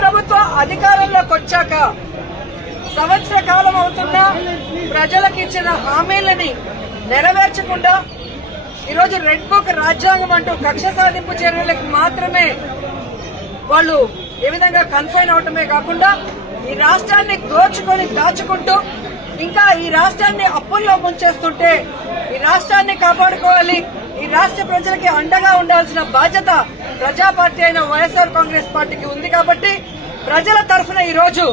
ప్రభుత్వం అధికారంలోకి వచ్చాక సంవత్సర కాలం అవుతున్నా ప్రజలకు ఇచ్చిన హామీలని నెరవేర్చకుండా ఈరోజు రెడ్ బుక్ రాజ్యాంగం అంటూ కక్ష సాధింపు చర్యలకు మాత్రమే వాళ్ళు ఏ విధంగా కన్ఫైన్ అవటమే కాకుండా ఈ రాష్ట్రాన్ని దోచుకొని దాచుకుంటూ ఇంకా ఈ రాష్ట్రాన్ని అప్పుల్లో ముంచేస్తుంటే ఈ రాష్ట్రాన్ని కాపాడుకోవాలి, ఈ రాష్ట్ర ప్రజలకి అండగా ఉండాల్సిన బాధ్యత ప్రజా పార్టీ అయిన వైఎస్ఆర్ కాంగ్రెస్ పార్టీకి ఉంది. కాబట్టి ప్రజల తరఫున ఈ రోజు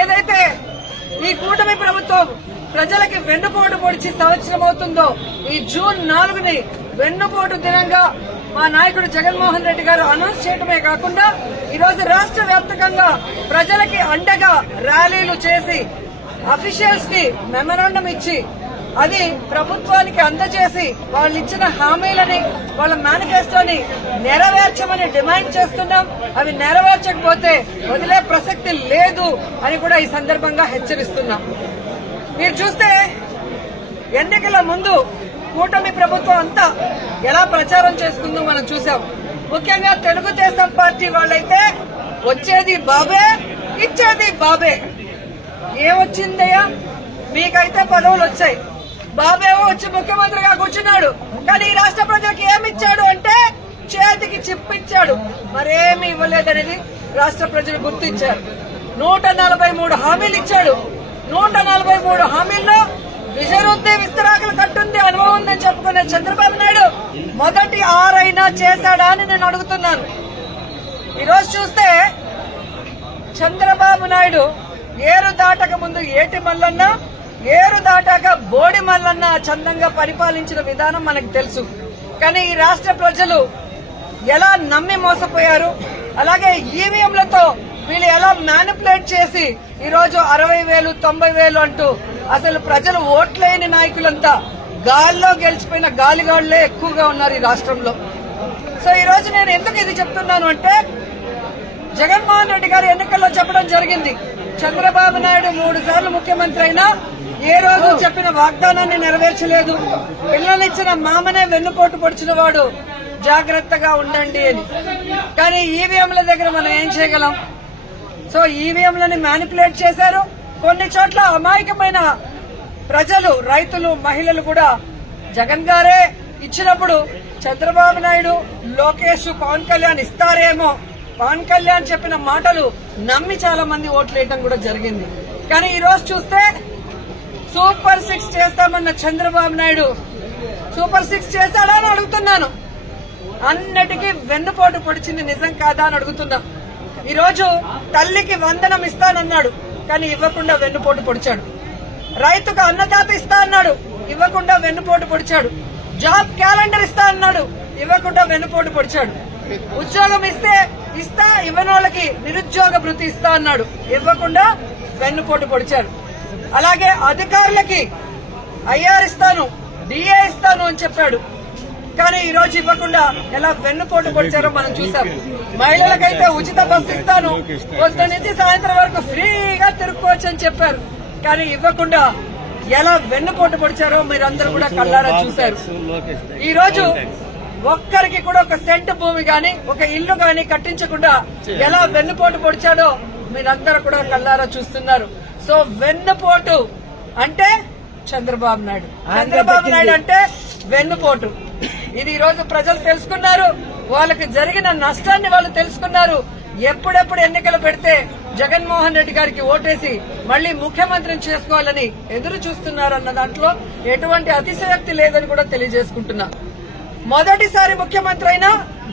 ఏదైతే ఈ కూటమి ప్రభుత్వం ప్రజలకి వెన్నుపోటు పొడిచి సంవత్సరం అవుతుందో ఈ జూన్ 4ని వెన్నుపోటు దినంగా మా నాయకుడు జగన్మోహన్ రెడ్డి గారు అనౌన్స్ చేయడమే కాకుండా ఈరోజు రాష్ట్ర వ్యాప్తంగా ప్రజలకి అండగా ర్యాలీలు చేసి అఫీషియల్స్ కి మెమరాండం ఇచ్చి అది ప్రభుత్వానికి అందజేసి వాళ్ళు ఇచ్చిన హామీలని వాళ్ళ మేనిఫెస్టోని నెరవేర్చమని డిమాండ్ చేస్తున్నాం. అవి నెరవేర్చకపోతే వదిలే ప్రసక్తి లేదు అని కూడా ఈ సందర్భంగా హెచ్చరిస్తున్నాం. మీరు చూస్తే ఎన్నికల ముందు కూటమి ప్రభుత్వం అంతా ఎలా ప్రచారం చేసుకుందో మనం చూసాం. ముఖ్యంగా తెలుగుదేశం పార్టీ వాళ్ళైతే వచ్చేది బాబే, ఇచ్చేది బాబే. ఏమొచ్చిందయ్యా, మీకైతే పదవులు వచ్చాయి, బాబేమో వచ్చి ముఖ్యమంత్రిగా కూర్చున్నాడు. కానీ ఈ రాష్ట్ర ప్రజలకు ఏమిచ్చాడు అంటే చేతికి చిప్పిచ్చాడు, మరేమి ఇవ్వలేదనేది రాష్ట్ర ప్రజలు గుర్తించారు. 143 హామీలు ఇచ్చాడు. 143 హామీల్లో విజయరుద్దే విస్తరాకులు కట్టుంది, అనుభవం ఉందని చెప్పుకునే చంద్రబాబు నాయుడు మొదటి 6 అయినా చేశాడా అని నేను అడుగుతున్నాను. ఈరోజు చూస్తే చంద్రబాబు నాయుడు ఏరు దాటక ముందు ఏటి మల్లన్న, ఏరు దాటాక బోడి మల్లన్న చందంగా పరిపాలించిన విధానం మనకు తెలుసు. కానీ ఈ రాష్ట్ర ప్రజలు ఎలా నమ్మి మోసపోయారు, అలాగే ఈవీఎంలతో వీళ్ళు ఎలా మ్యానిపులేట్ చేసి ఈరోజు 60,000 90,000 అంటూ అసలు ప్రజలు ఓట్లేని నాయకులంతా గాల్లో గెలిచిపోయిన గాలిగాళ్లే ఎక్కువగా ఉన్నారు ఈ రాష్ట్రంలో. సో ఈ రోజు నేను ఎందుకు ఇది చెప్తున్నాను అంటే జగన్మోహన్ రెడ్డి గారు ఎన్నికల్లో చెప్పడం జరిగింది, చంద్రబాబు నాయుడు 3 సార్లు ముఖ్యమంత్రి అయినా ఏ రోజు చెప్పిన వాగ్దానాన్ని నెరవేర్చలేదు, పిల్లలిచ్చిన మామనే వెన్నుపోటు పొడిచిన వాడు, జాగ్రత్తగా ఉండండి అని. కానీ ఈవీఎంల దగ్గర మనం ఏం చేయగలం? సో ఈవీఎంలని మ్యానిపులేట్ చేశారు. కొన్ని చోట్ల అమాయకమైన ప్రజలు, రైతులు, మహిళలు కూడా జగన్ గారే ఇచ్చినప్పుడు చంద్రబాబు నాయుడు, లోకేష్, పవన్ కళ్యాణ్ ఇస్తారేమో, పవన్ కళ్యాణ్ చెప్పిన మాటలు నమ్మి చాలా మంది ఓట్లేయడం కూడా జరిగింది. కానీ ఈ రోజు చూస్తే సూపర్ 6 చేస్తామన్న చంద్రబాబు నాయుడు సూపర్ 6 చేశాడా అని అడుగుతున్నాను. అన్నిటికీ వెన్నుపోటు పొడిచింది నిజం కాదా అని అడుగుతున్నాం. ఈ రోజు తల్లికి వందనం ఇస్తానన్నాడు, కానీ ఇవ్వకుండా వెన్నుపోటు పొడిచాడు. రైతుకు అన్నదాత ఇస్తా అన్నాడు, ఇవ్వకుండా వెన్నుపోటు పొడిచాడు. జాబ్ క్యాలెండర్ ఇస్తా అన్నాడు, ఇవ్వకుండా వెన్నుపోటు పొడిచాడు. ఉద్యోగం ఇస్తా ఇవ్వని వాళ్ళకి నిరుద్యోగ భృతి ఇస్తా అన్నాడు, ఇవ్వకుండా వెన్నుపోటు పొడిచాడు. అలాగే అధికారులకి ఐఆర్ ఇస్తాను, డిఏ ఇస్తాను అని చెప్పాడు, కానీ ఈ రోజు ఇవ్వకుండా ఎలా వెన్నుపోటు పొడిచారో మనం చూసాం. మహిళలకైతే ఉచిత బస్సు ఇస్తాను, పొద్దు నుంచి సాయంత్రం వరకు ఫ్రీగా తిరుక్కోవచ్చు అని చెప్పారు, కానీ ఇవ్వకుండా ఎలా వెన్నుపోటు పొడిచారో మీరందరూ కూడా కళ్ళారా చూశారు. ఈ రోజు ఒక్కరికి కూడా ఒక సెంటు భూమి గాని, ఒక ఇల్లు గాని కట్టించకుండా ఎలా వెన్నుపోటు పొడిచాడో మీరందరూ కూడా కళ్ళారా చూస్తున్నారు. సో వెన్నుపోటు అంటే చంద్రబాబు నాయుడు, చంద్రబాబు నాయుడు అంటే వెన్నుపోటు. ఇది ఈ రోజు ప్రజలు తెలుసుకున్నారు, వాళ్ళకి జరిగిన నష్టాన్ని వాళ్ళు తెలుసుకున్నారు. ఎప్పుడెప్పుడు ఎన్నికలు పెడితే జగన్మోహన్ రెడ్డి గారికి ఓటేసి మళ్లీ ముఖ్యమంత్రిని చేసుకోవాలని ఎదురు చూస్తున్నారన్న దాంట్లో ఎటువంటి అతిశయోక్తి లేదని కూడా తెలియజేసుకుంటున్నా. మొదటిసారి ముఖ్యమంత్రి అయిన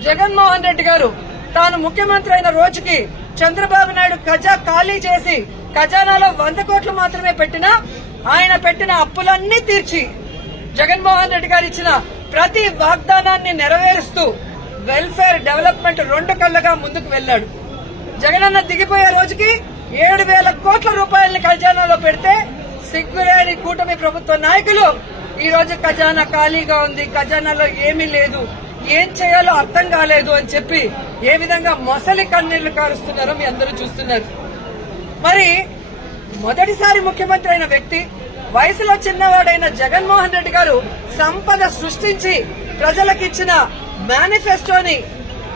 జగన్మోహన్ రెడ్డి గారు తాను ముఖ్యమంత్రి అయిన రోజుకి చంద్రబాబు నాయుడు ఖజా ఖాళీ చేసి ఖజానాలో 100 కోట్లు మాత్రమే పెట్టినా ఆయన పెట్టిన అప్పులన్నీ తీర్చి జగన్మోహన్ రెడ్డి గారు ఇచ్చిన ప్రతి వాగ్దానాన్ని నెరవేరుస్తూ వెల్ఫేర్ డెవలప్మెంట్ 2 కళ్లగా ముందుకు వెళ్లాడు. జగనన్న దిగిపోయే రోజుకి 7,000 కోట్ల రూపాయలని ఖజానాలో పెడితే సిగ్గులేని కూటమి ప్రభుత్వ నాయకులు ఈ రోజు ఖజానా ఖాళీగా ఉంది, ఖజానాలో ఏమీ లేదు, ఏం చేయాలో అర్థం కాలేదు అని చెప్పి ఏ విధంగా మొసలి కన్నీళ్లు కారుస్తున్నారో మీ అందరూ చూస్తున్నారు. మరి మొదటిసారి ముఖ్యమంత్రి అయిన వ్యక్తి, వయసులో చిన్నవాడైన జగన్మోహన్ రెడ్డి గారు సంపద సృష్టించి ప్రజలకిచ్చిన మేనిఫెస్టోని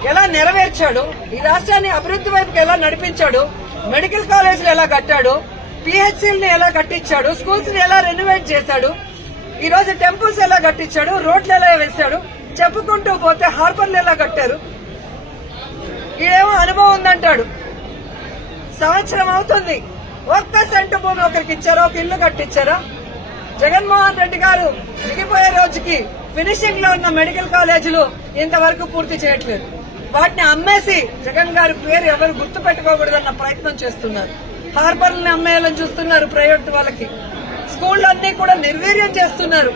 ఎలా నెరవేర్చాడు, ఈ రాష్ట్రాన్ని అభివృద్ధి వైపుకి ఎలా నడిపించాడు, మెడికల్ కాలేజీలు ఎలా కట్టాడు, పిహెచ్సిల్ని ఎలా కట్టించాడు, స్కూల్స్ ని ఎలా రెనోవేట్ చేశాడు, ఈ రోజు టెంపుల్స్ ఎలా కట్టించాడు, రోడ్లు ఎలా వేశాడు, చెప్పుకుంటూ పోతే హార్బర్లు ఎలా కట్టారు. ఈడేమో అనుభవం ఉందంటాడు. సంవత్సరం అవుతుంది, ఒక్క సెంటు భూమి ఒకరికి ఇచ్చారా, ఒక ఇల్లు కట్టించారా? జగన్మోహన్ రెడ్డి గారు దిగిపోయే రోజుకి ఫినిషింగ్ లో ఉన్న మెడికల్ కాలేజీలు ఇంతవరకు పూర్తి చేయట్లేదు. వాటిని అమ్మేసి జగన్ గారి పేరు ఎవరు గుర్తు పెట్టుకోకూడదన్న ప్రయత్నం చేస్తున్నారు. హార్బర్లను అమ్మేయాలని చూస్తున్నారు ప్రైవేట్ వాళ్ళకి. స్కూళ్లన్నీ కూడా నిర్వీర్యం చేస్తున్నారు.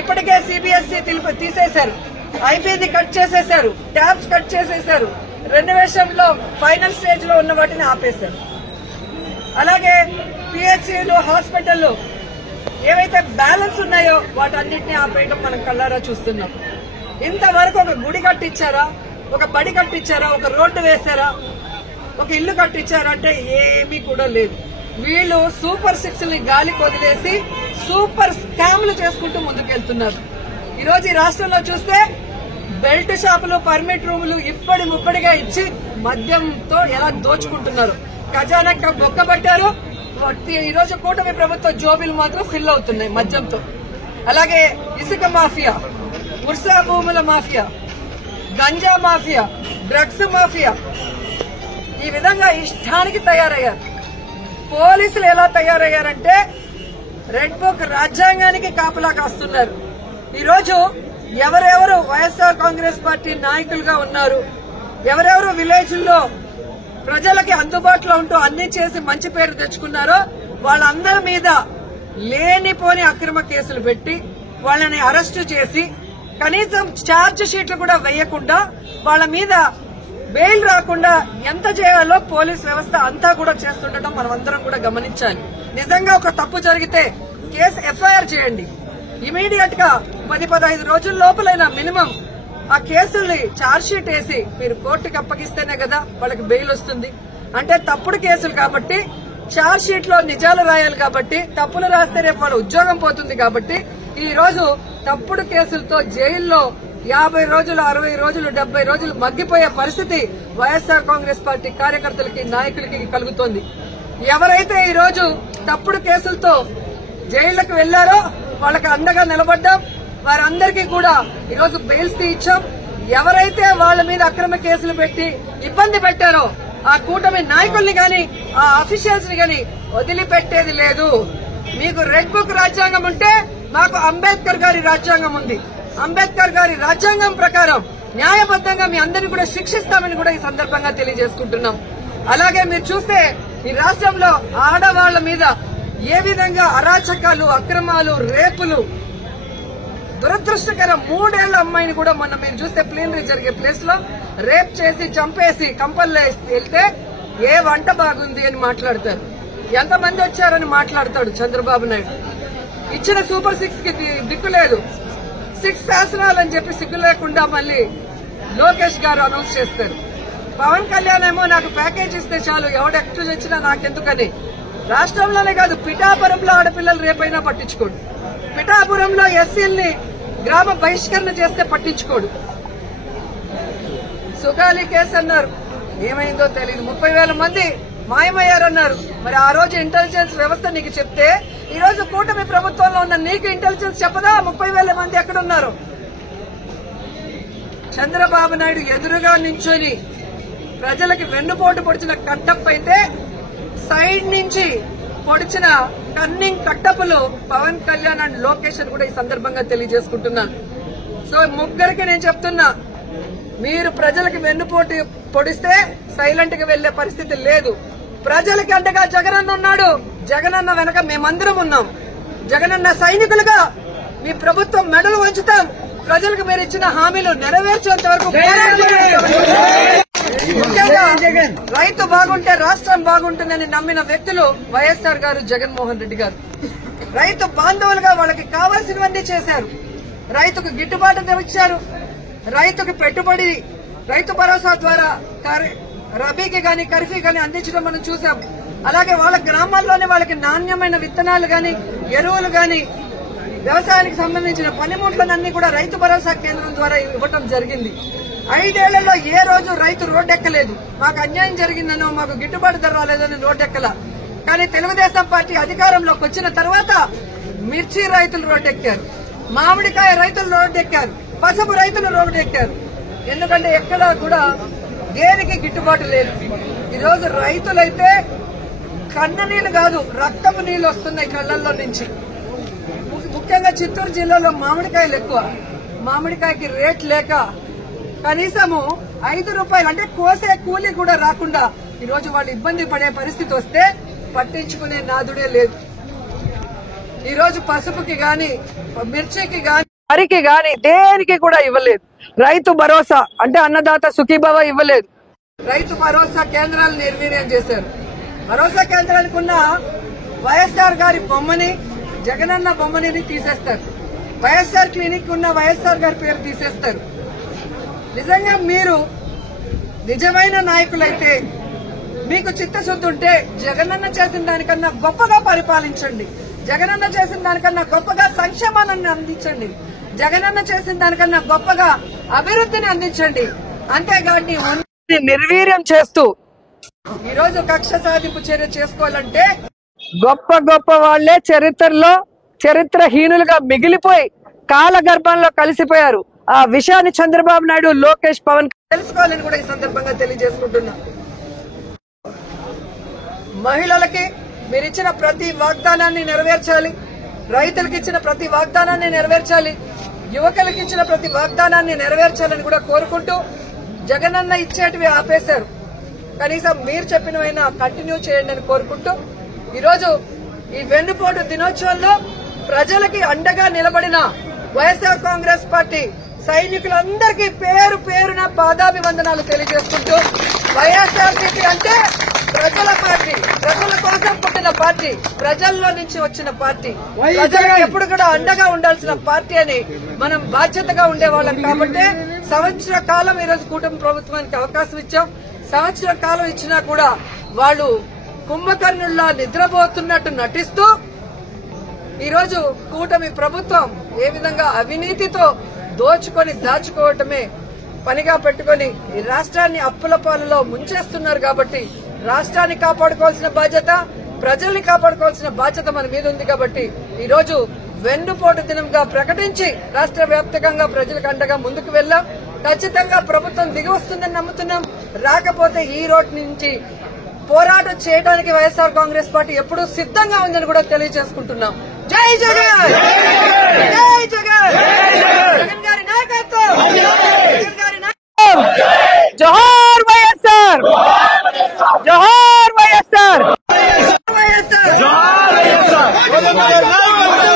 ఇప్పటికే సిబిఎస్ఈ తీసేశారు, ఐపీని కట్ చేసేశారు, ట్యాబ్స్ కట్ చేసేశారు, రెనోవేషన్ లో ఫైనల్ స్టేజ్ లో ఉన్న వాటిని ఆపేశారు. అలాగే పిహెచ్సిలు, హాస్పిటల్లో ఏవైతే బ్యాలెన్స్ ఉన్నాయో వాటన్నిటిని ఆపేయడం మనం కళ్ళారా చూస్తున్నాం. ఇంతవరకు ఒక గుడి కట్టించారా, ఒక బడి కట్టించారా, ఒక రోడ్డు వేశారా, ఒక ఇల్లు కట్టించారా అంటే ఏమీ కూడా లేదు. వీళ్ళు సూపర్ 6 ని గాలికి వదిలేసి సూపర్ స్కామ్లు చేసుకుంటూ ముందుకెళ్తున్నారు. ఈ రోజు ఈ రాష్ట్రంలో చూస్తే బెల్ట్ షాపులు, పర్మిట్ రూములు ఇప్పటి ముప్పడిగా ఇచ్చి మద్యంతో ఎలా దోచుకుంటున్నారు. ఖజానా బొక్కబట్టారు. ఈ రోజు కూటమి ప్రభుత్వ జోబీలు మాత్రం ఫిల్ అవుతున్నాయి మద్యంతో. అలాగే ఇసుక మాఫియా, ఉర్సా భూముల mafia, ganja mafia, drugs mafia, ఈ విధంగా ఇష్టానికి తయారయ్యారు. పోలీసులు ఎలా తయారయ్యారంటే రెడ్ బుక్ రాజ్యాంగానికి కాపలా కాస్తున్నారు. ఈరోజు ఎవరెవరు వైఎస్ఆర్ కాంగ్రెస్ పార్టీ నాయకులుగా ఉన్నారు, ఎవరెవరు విలేజ్ల్లో ప్రజలకి అందుబాటులో ఉంటూ అన్ని చేసి మంచి పేరు తెచ్చుకున్నారో వాళ్ళందరి మీద లేనిపోని అక్రమ కేసులు పెట్టి వాళ్ళని అరెస్టు చేసి కనీసం ఛార్జ్ షీట్లు కూడా వేయకుండా వాళ్ళ మీద బెయిల్ రాకుండా ఎంత చేయాలో పోలీస్ వ్యవస్థ అంతా కూడా చేస్తుండటం మనం అందరం కూడా గమనించాలి. నిజంగా ఒక తప్పు జరిగితే కేసు ఎఫ్ఐఆర్ చేయండి. ఇమీడియట్ గా 10-15 రోజుల లోపలైనా మినిమం ఆ కేసుల్ని ఛార్జ్ షీట్ వేసి మీరు కోర్టుకి అప్పగిస్తేనే కదా వాళ్ళకి బెయిల్ వస్తుంది. అంటే తప్పుడు కేసులు కాబట్టి ఛార్జ్ షీట్ లో నిజాలు రాయాలి కాబట్టి, తప్పులు రాస్తే రేపు వాళ్ళ ఉద్యోగం పోతుంది కాబట్టి ఈ రోజు తప్పుడు కేసులతో జైల్లో 50 రోజులు, 60 రోజులు, 70 రోజులు మగ్గిపోయే పరిస్థితి వైఎస్ఆర్ కాంగ్రెస్ పార్టీ కార్యకర్తలకి, నాయకులకి కలుగుతోంది. ఎవరైతే ఈ రోజు తప్పుడు కేసులతో జైళ్లకు వెళ్లారో వాళ్ళకి అండగా నిలబడ్డాం. వారందరికీ కూడా ఈరోజు బెయిల్స్ ఇచ్చాం. ఎవరైతే వాళ్ళ మీద అక్రమ కేసులు పెట్టి ఇబ్బంది పెట్టారో ఆ కూటమి నాయకుల్ని గాని, ఆ అఫీషియల్స్ ని గాని వదిలిపెట్టేది లేదు. మీకు రెడ్ బుక్ రాజ్యాంగం ఉంటే మాకు అంబేద్కర్ గారి రాజ్యాంగం ఉంది. అంబేద్కర్ గారి రాజ్యాంగం ప్రకారం న్యాయబద్దంగా మీ అందరినీ కూడా శిక్షిస్తామని కూడా ఈ సందర్భంగా తెలియజేసుకుంటున్నాం. అలాగే మీరు చూస్తే ఈ రాష్ట్రంలో ఆడవాళ్ల మీద ఏ విధంగా అరాచకాలు, అక్రమాలు, రేపులు, దురదృష్టకరం 3 ఏళ్ల అమ్మాయిని కూడా మొన్న మీరు చూస్తే ప్లీనరీ జరిగే ప్లేస్ లో రేప్ చేసి చంపేసి కంపల్లో వెళ్తే ఏ వంట బాగుంది అని మాట్లాడతారు, ఎంతమంది వచ్చారని మాట్లాడతాడు చంద్రబాబు నాయుడు. ఇచ్చిన సూపర్ 6 కి దిక్కు లేదు. 6 శాసనాలని చెప్పి సిగ్గు లేకుండా మళ్ళీ లోకేష్ గారు అనౌన్స్ చేస్తారు. పవన్ కళ్యాణ్ ఏమో నాకు ప్యాకేజ్ ఇస్తే చాలు, ఎవడు ఎక్స్ట్రా ఇచ్చినా నాకెందుకని. రాష్ట్రంలోనే కాదు పిఠాపురంలో ఆడపిల్లలు రేపైనా పట్టించుకోడు. పిఠాపురంలో ఎస్సీల్ని గ్రామ బహిష్కరణ చేస్తే పట్టించుకోడు. సుగాలి కేసు అన్నారు, ఏమైందో తెలియదు. 30,000 మంది మాయమయ్యారన్నారు. మరి ఆ రోజు ఇంటెలిజెన్స్ వ్యవస్థ నీకు చెప్తే ఈ రోజు కూటమి ప్రభుత్వంలో ఉన్న నీకు ఇంటెలిజెన్స్ చెప్పదా 30,000 మంది ఎక్కడున్నారు? చంద్రబాబు నాయుడు ఎదురుగా నించొని ప్రజలకి వెన్నుపోటు పొడిచిన కట్టప్ప అయితే సైడ్ నుంచి పొడిచిన కన్నింగ్ కట్టపులు పవన్ కళ్యాణ్ అండ్ లోకేష్ అని కూడా ఈ సందర్భంగా తెలియజేసుకుంటున్నాను. సో ముగ్గురికి నేను చెప్తున్నా, మీరు ప్రజలకి వెన్నుపోటు పొడిస్తే సైలెంట్ గా వెళ్లే పరిస్థితి లేదు. ప్రజలకి అండగా జగనన్న ఉన్నాడు. జగనన్న వెనక మేమందరం ఉన్నాం. జగనన్న సైనికులుగా మీ ప్రభుత్వం మెడలు వంచుతాం. ప్రజలకు మీరు ఇచ్చిన హామీలు నెరవేర్చేంత వరకు రైతు బాగుంటే రాష్ట్రం బాగుంటుందని నమ్మిన వ్యక్తులు వైఎస్ఆర్ గారు, జగన్మోహన్ రెడ్డి గారు. రైతు బాంధవులుగా వాళ్ళకి కావాల్సినవన్నీ చేశారు. రైతుకు గిట్టుబాటు ఇచ్చారు. రైతుకు పెట్టుబడి రైతు భరోసా ద్వారా రబీకి గాని, ఖరీఫీ గాని అందించడం మనం చూసాం. అలాగే వాళ్ళ గ్రామాల్లోనే వాళ్ళకి నాణ్యమైన విత్తనాలు గాని, ఎరువులు గాని, వ్యవసాయానికి సంబంధించిన పనిముట్లన్నీ కూడా రైతు భరోసా కేంద్రం ద్వారా ఇవ్వటం జరిగింది. 5 ఏళ్లలో ఏ రోజు రైతు రోడ్డెక్కలేదు. మాకు అన్యాయం జరిగిందనో మాకు గిట్టుబాటు ధర రాలేదని రోడ్డెక్కల. కానీ తెలుగుదేశం పార్టీ అధికారంలోకి వచ్చిన తర్వాత మిర్చి రైతులు రోడ్డెక్కారు, మామిడికాయ రైతులు రోడ్డెక్కారు, పసుపు రైతులు రోడ్డెక్కారు. ఎందుకంటే ఎక్కడా కూడా దేనికి గిట్టుబాటు లేదు. ఈరోజు రైతులైతే కన్న నీళ్లు కాదు రక్తపు నీళ్లు వస్తున్నాయి కళ్లల్లో నుంచి. ముఖ్యంగా చిత్తూరు జిల్లాలో మామిడికాయలు ఎక్కువ. మామిడికాయకి రేట్ లేక కనీసము 5 రూపాయలు అంటే కోసే కూలీ కూడా రాకుండా ఈరోజు వాళ్ళు ఇబ్బంది పడే పరిస్థితి వస్తే పట్టించుకునే నాదుడే లేదు. ఈరోజు పసుపుకి గాని మిర్చికి గాని వరికి గాని దేనికి కూడా ఇవ్వలేదు. రైతు భరోసా అంటే అన్నదాత సుఖీభవ ఇవ్వలేదు. రైతు భరోసా కేంద్రాలు నిర్వీర్యం చేశారు. భరోసా కేంద్రానికి ఉన్న వైఎస్ఆర్ గారి బొమ్మని జగనన్న బొమ్మని తీసేస్తారు. వైఎస్ఆర్ క్లినిక్ ఉన్న వైఎస్ఆర్ గారి పేరు తీసేస్తారు. నిజంగా మీరు నిజమైన నాయకులైతే మీకు చిత్తశుద్ధి ఉంటే జగనన్న చేసిన దానికన్నా గొప్పగా పరిపాలించండి. జగనన్న చేసిన దానికన్నా గొప్పగా సంక్షేమాన్ని అందించండి. జగనన్న చేసిన దానికన్నా గొప్పగా అభివృద్ధిని అందించండి. అంతేగాని నిర్వీర్యం చేస్తూ ఈరోజు కక్ష సాధింపు చర్య చేసుకోవాలంటే గొప్ప గొప్ప వాళ్లే చరిత్రహీనులుగా మిగిలిపోయి కాలగర్భంలో కలిసిపోయారు. ఆ విషయాన్ని చంద్రబాబు నాయుడు, లోకేష్, పవన్ తెలుసుకోవాలని కూడా ఈ సందర్భంగా తెలియజేసుకుంటున్నా. మహిళలకి మీరిచ్చిన ప్రతి వాగ్దానాన్ని నెరవేర్చాలి. రైతులకు ఇచ్చిన ప్రతి వాగ్దానాన్ని నెరవేర్చాలి. యువకులకు ఇచ్చిన ప్రతి వాగ్దానాన్ని నెరవేర్చాలని కూడా కోరుకుంటూ జగనన్న ఇచ్చేటివి ఆపేశారు. కనీసం మీరు చెప్పినవైనా కంటిన్యూ చేయండి అని కోరుకుంటూ ఈరోజు ఈ వెన్నుపోటు దినోత్సవంలో ప్రజలకి అండగా నిలబడిన వైఎస్ఆర్ కాంగ్రెస్ పార్టీ సైనికులందరికీ పేరు పేరున పాదాభివందనాలు తెలియజేసుకుంటూ వైఎస్ఆర్సీపీ అంటే ప్రజల పార్టీ, ప్రజల కోసం పుట్టిన పార్టీ, ప్రజల్లో నుంచి వచ్చిన పార్టీ, ప్రజలకు ఎప్పుడు కూడా అండగా ఉండాల్సిన పార్టీ అని మనం బాధ్యతగా ఉండేవాళ్ళం. కాబట్టి సంవత్సర కాలం ఈరోజు కూటమి ప్రభుత్వానికి అవకాశం ఇచ్చాం. సంవత్సర కాలం ఇచ్చినా కూడా వాళ్ళు కుంభకర్ణుల్లా నిద్రపోతున్నట్టు నటిస్తూ ఈరోజు కూటమి ప్రభుత్వం ఏ విధంగా అవినీతితో దోచుకొని దాచుకోవటమే పనిగా పెట్టుకుని ఈ రాష్ట్రాన్ని అప్పుల పాలలో ముంచేస్తున్నారు. కాబట్టి రాష్ట్రాన్ని కాపాడుకోవాల్సిన బాధ్యత, ప్రజల్ని కాపాడుకోవాల్సిన బాధ్యత మన మీద ఉంది. కాబట్టి ఈ రోజు వెన్నుపోటు దినంగా ప్రకటించి రాష్ట్ర వ్యాప్తంగా ప్రజలకు అండగా ముందుకు వెళ్లాం. ఖచ్చితంగా ప్రభుత్వం దిగి వస్తుందని నమ్ముతున్నాం. రాకపోతే ఈ రోడ్ నుంచి పోరాటం చేయడానికి వైఎస్ఆర్ కాంగ్రెస్ పార్టీ ఎప్పుడూ సిద్ధంగా ఉందని కూడా తెలియజేసుకుంటున్నాం. జై జగన్, జై జగన్, జగన్ గారి నాయకత్వం, జగన్ గారి నాయకత్వం. జోహార్ వైఎస్ఆర్, జోహార్ వైఎస్ఆర్, వైఎస్ఆర్, జోహార్ వైఎస్ఆర్.